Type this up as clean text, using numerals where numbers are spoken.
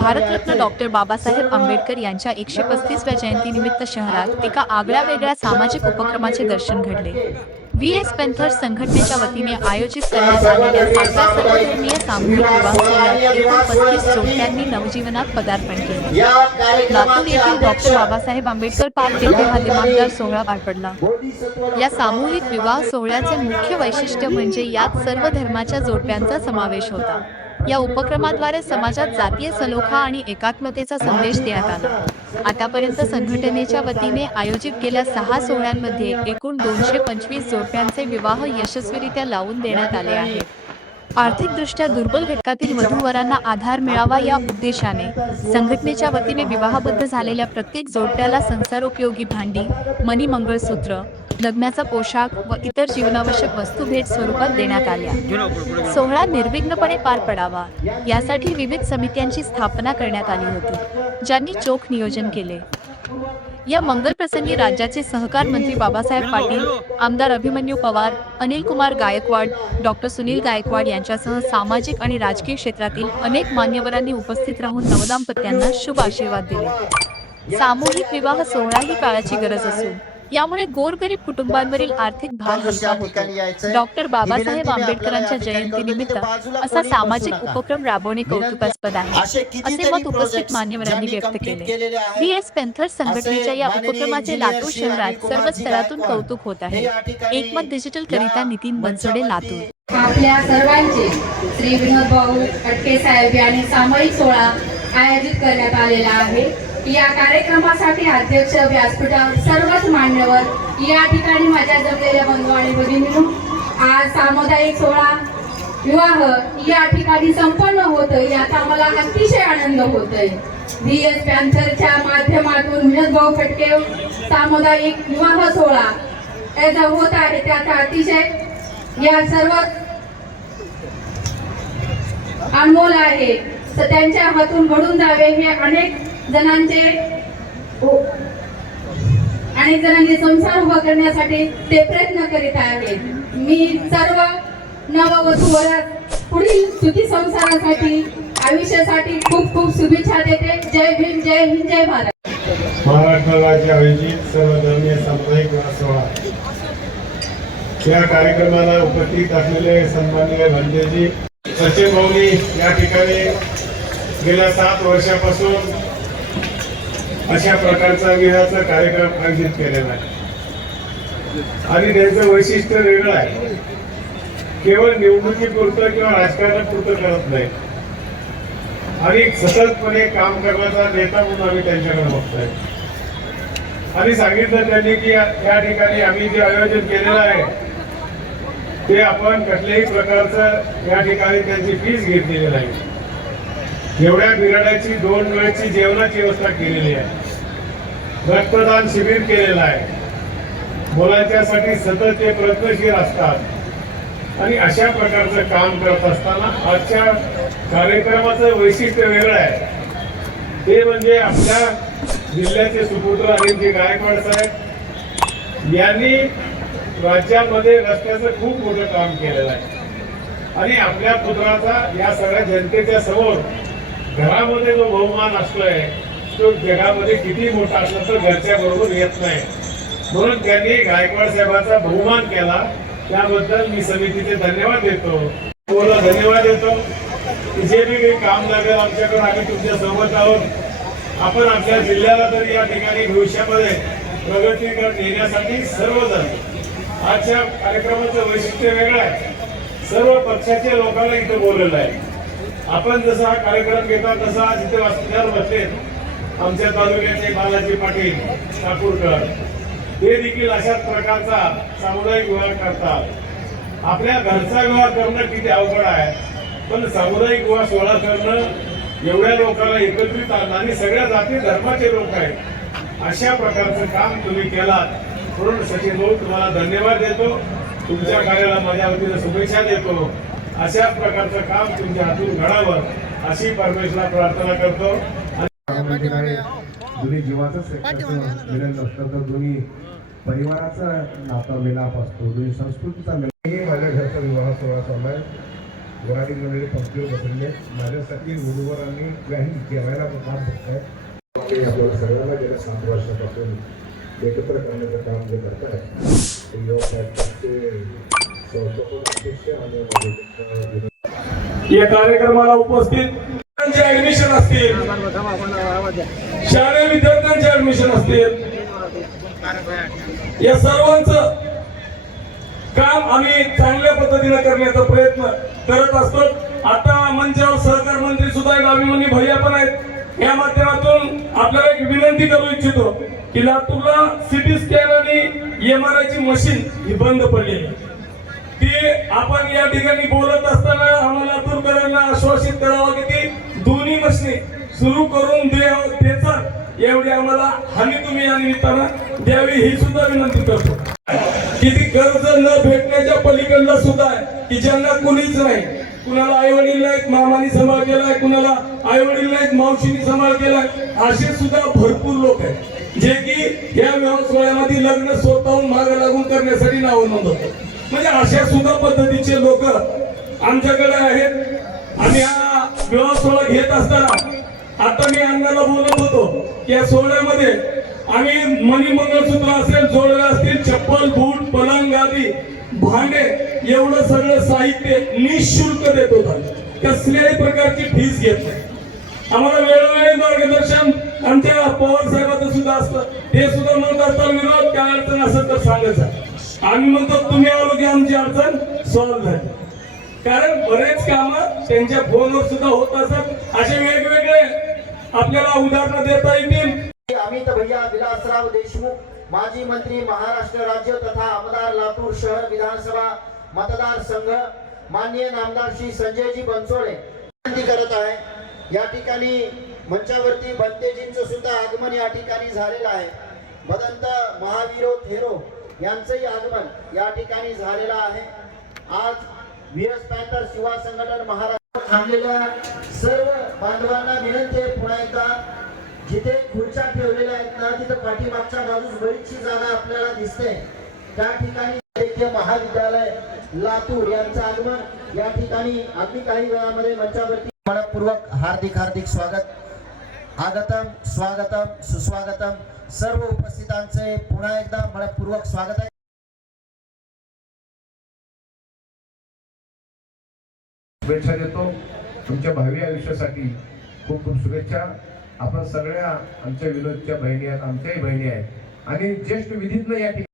Bharat Ratna doctor Babasaheb Ambedkar यांच्या 135व्या जयंतीनिमित्त शहरात एका आगळ्या-वेगळ्या सामाजिक उपक्रमाचे दर्शन घडले। व्हीएस पॅन्थर्स संघटनेच्या वतीने आयोजित करण्यात आलेल्या 7व्या सर्वधर्मीय सामूहिक विवाह सोहळ्यात एकूण 35 जोडप्यांनी नवजीवनात पदार्पण केले। लातूर येथील डॉक्टर बाबासाहेब आंबेडकर पार्क येथे हा दिमाखदार सोहळा पार पडला। या सामूहिक विवाह सोहळ्याचे मुख्य वैशिष्ट्य म्हणजे यात सर्व धर्माच्या जोडप्यांचा समावेश होता। या उपक्रमाद्वारे समाजात जातीय सलोखा आणि एकात्मतेचा संदेश देण्यात आला। आतापर्यंत संघटनेच्या वतीने आयोजित केलेल्या 6 सोहळ्यांमध्ये एकूण 225 जोडप्यांचे विवाह यशस्वीरित्या लावून देण्यात आले आहेत। आर्थिकदृष्ट्या दुर्बल घटकातील वधूवरांना आधार मिळावा या उद्देशाने संघटनेच्या वतीने विवाहबद्ध झालेल्या प्रत्येक जोडप्याला संसारोपयोगी भांडी, मणी, मंगळसूत्र, लग्नाचा पोशाख व इतर जीवनावश्यक वस्तू भेट स्वरूपात देण्यात आल्या। सोहळा निर्विघ्नपणे पार पडावा यासाठी विविध समित्यांची स्थापना करण्यात आली होती, ज्यांनी चोख नियोजन केले। या मंगल प्रसंगी राज्याचे सहकार मंत्री बाबासाहेब पाटील, आमदार अभिमन्यू पवार, अनिल कुमार गायकवाड, डॉक्टर सुनील गायकवाड यांच्यासह सामाजिक आणि राजकीय क्षेत्रातील अनेक मान्यवरांनी उपस्थित राहून नवदाम्पत्यांना शुभ आशीर्वाद दिले। सामूहिक विवाह सोहळा ही काळाची गरज असून यामुळे गोरगरीब कुटुंबांवरील आर्थिक भार हलका होतो। डॉक्टर बाबासाहेब आंबेडकरांच्या जयंतीनिमित्त असा सामाजिक उपक्रम राबवणे कौतुकास्पद आहे, असे मत उपस्थित मान्यवरांनी व्यक्त केले। व्हीएस पॅन्थर्स संघटनेच्या या उपक्रमाचे लातूर शहरात सर्व स्तरातून कौतुक होत आहे। एकमत डिजिटल करिता नितीन बनसोडे, लातूर। आपल्या सर्वांचे श्री विनोद भाऊ फटके साहेब यांनी सामायिक सोहळा आयोजित करण्यात आलेला आहे। या कार्यक्रमासाठी अध्यक्ष, व्यासपीठावर सर्वच मान्यवर, या ठिकाणी माझ्या जमलेल्या बंधू आणि भगिनींनो, आज सामुदायिक सोहळा विवाह या ठिकाणी संपन्न होतोय याचा मला अतिशय आनंद होतोय। व्हीएस पॅन्थरच्या माध्यमातून विनोद भाऊ फटके सामुदायिक विवाह सोहळा याचा होत आहे, त्याचा अतिशय या सर्व अनमोल आहे। त्यांच्या हातून घडून जावे हे अनेक जणांनी संसार उभा करण्यासाठी ते प्रयत्न करीत आहेत। मी सर्व नववधूवर पुढील सुखी संसारासाठी, आयुष्यासाठी खूप खूप शुभेच्छा देते। जय भीम, जय हिंद, जय भारत। महाराष्ट्र राज्य आयोजित सर्वधर्मीय सामुदायिक विवाह सोहळा या कार्यक्रमाला उपस्थित असलेले सन्माननीय भंतेजी सचिन भाऊनी या ठिकाणी गेल्या 7 वर्षापासून अशा प्रकारचा विवाहाचा कार्यक्रम आयोजित केलेला आहे आणि त्याचं वैशिष्ट्य वेगळं आहे। केवळ निवडणुकीपुरतं किंवा राजकारणापुरतं करत नाही आणि सततपणे काम करण्याचा नेता म्हणून आम्ही त्यांच्याकडे बघतोय। आणि सांगितलं त्यांनी की या ठिकाणी आम्ही जे आयोजन केलेलं आहे ते आपण कुठल्याही प्रकारचं या ठिकाणी त्यांची फीस घेतलेली नाही। एवढ्या बिराडाची 2 वेळची जेवणाची व्यवस्था केलेली आहे, रक्तदान शिबिर केलेलं आहे, मुलांच्यासाठी सतत ते प्रयत्नशील असतात आणि अशा प्रकारचं काम करत असताना आजच्या कार्यक्रमाचं वैशिष्ट्य वेगळं आहे। ते म्हणजे आपल्या जिल्ह्याचे सुपुत्र अनिलजी गायकवाड साहेब यांनी राज्यामध्ये रस्त्याचं खूप मोठं काम केलेलं आहे आणि आपल्या पुत्राचा या सगळ्या जनतेच्या समोर घरामध्ये जो बहुमान असतोय तो जगामध्ये किती मोठा असला तर घरच्या बरोबर येत नाही, म्हणून त्यांनी गायकवाड साहेबांचा बहुमान केला। त्याबद्दल मी समितीचे धन्यवाद देतो, धन्यवाद देतो। जे बी काही काम लागेल आमच्याकडे आम्ही तुमच्या सोबत आहोत। आपण आपल्या जिल्ह्याला तरी या ठिकाणी भविष्यामध्ये प्रगतीकडे नेण्यासाठी सर्वजण, आजच्या कार्यक्रमाचं वैशिष्ट्य वेगळं आहे, सर्व पक्षाच्या लोकांना इथे बोललेलं आहे। आपण जसा हा कार्यक्रम घेता तसा आज इथे वास्तव्यावर बसले आमच्या तालुक्याचे बालाजी पाटील ठाकूरकर, ते देखील अशाच प्रकारचा सामुदायिक विवाह करतात। आपल्या घरचा विवाह करणं किती अवघड आहे, पण सामुदायिक विवाह सोहळा करणं एवढ्या लोकांना एकत्रित आणणं आणि सगळ्या जाती धर्माचे लोक आहेत, अशा प्रकारचं काम तुम्ही केलात, म्हणून सचिन भाऊ तुम्हाला धन्यवाद देतो। तुमच्या कार्याला माझ्या वतीने शुभेच्छा देतो। अशा प्रकारचं काम तुमच्या हातून घडावं अशी परमेश्वराला प्रार्थना करतो। दोन्ही जीवाचं मिलन नसतं तर दोन्ही परिवाराचा नाता मिलाप असतो, दोन्ही संस्कृतीचा मिलाप। माझ्या घरचा विवाह सोहळा चाललाय वराडी मंडळी पंक्तीवर बसलेले माझ्यासाठी वधूवर आणि काही केवायला काम बघताय आपल्याला सगळ्यांना गेल्या 7 वर्षापासून एकत्र करण्याचं काम जे करत आहे ते युवा प्लॅटफॉर्मचे संस्थापक अध्यक्ष आणि या कार्यक्रमाला उपस्थित ऍडमिशन असतील, शालेय विद्यार्थ्यांचे ऍडमिशन असतील, या सर्वांचं काम आम्ही चांगल्या पद्धतीने करण्याचा प्रयत्न करत असतो. आता मंचावर सहकार मंत्री सुद्धा आहेत, अभिमन्यू भैया पण आहेत. या माध्यमातून आपल्याला एक विनंती करू इच्छितो की लातूरला सिटी स्कॅन आणि MRI ची मशीन ही बंद पडलेली आहे. ती आपण या ठिकाणी बोलत असताना आम्हाला लातूरकरांना आश्वासित करावं की ती दोन्ही मशीनी सुरू करून द्यायचा एवढी आम्हाला हमी तुम्ही या निमित्तानं द्यावी ही सुद्धा विनंती करतो. किती कर्ज न भेटण्याच्या पलीकडला सुद्धा आहे की ज्यांना कुणीच नाही, कुणाला आई वडील नाहीत, मामानी सांभाळ केलाय, कुणाला आई वडील नाहीत, मावशीनी सांभाळ केलाय, असे सुद्धा भरपूर लोक आहेत जे की या व्यवसायामध्ये लग्न स्वतःहून मागे लागून करण्यासाठी नाव नोंदवतात. म्हणजे अशा सुद्धा पद्धतीचे लोक आमच्याकडे आहेत. आणि हा विवाह सोहळा घेत असताना आता मी अण्णाला बोलत होतो की या सोहळ्यामध्ये आम्ही मणी मंगळसूत्र असेल, जोडवे असतील, चप्पल, बूट, पलंग आदी भांडे एवढं सगळं साहित्य निःशुल्क देत होता. कसल्याही प्रकारची फीस घेत नाही. आम्हाला वेळोवेळी मार्गदर्शन आमच्या पवार साहेबांचं सुद्धा असतं. ते सुद्धा म्हणत असतात विनोद काय अडचण असेल तर सांगायचं. आम्ही म्हणतो तुम्ही आलो की आमची अडचण सॉल्व्ह झाली. कारण बरेच काम त्यांच्या फोनवर सुद्धा होत असतात. असे वेगवेगळे आपल्याला उदाहरणं देता येतील. अमित भैया विलासराव देशमुख, माजी मंत्री, महाराष्ट्र राज्य तथा आमदार, लातूर शहर विधानसभा मतदारसंघ, माननीय नामदार श्री संजयजी बनसोडे विनंती करत आहे. या ठिकाणी मंचावरती बंतेजींचं सुद्धा आगमन या ठिकाणी झालेलं आहे. भदंत महावीरो थेरो यांचंही आगमन या ठिकाणी झालेलं आहे. आज VS पॅन्थर्स युवा संघटन महाराष्ट्र थांबलेल्या सर्व बांधवांना विनंती आहे पुन्हा एकदा जिथे खुर्च्या ठेवलेल्या आहेत ना तिथे पाठीमागच्या बाजूस बरीचशी जागा आपल्याला दिसते. त्या ठिकाणी वैद्यकीय महाविद्यालय लातूर यांचं आगमन या ठिकाणी अगदी काही वेळामध्ये मंचावरती मनपूर्वक हार्दिक स्वागत. आगतम स्वागतम सुस्वागतम. सर्व उपस्थितांचे पुन्हा एकदा मनपूर्वक स्वागत आहे. शुभेच्छा देतो तुमच्या भावी आयुष्यासाठी. खूप खूप शुभेच्छा. आपण सगळ्या आमच्या विनोदच्या बहिणी आहेत, आमच्याही बहिणी आहेत आणि ज्येष्ठ विधीतनं या ठिकाणी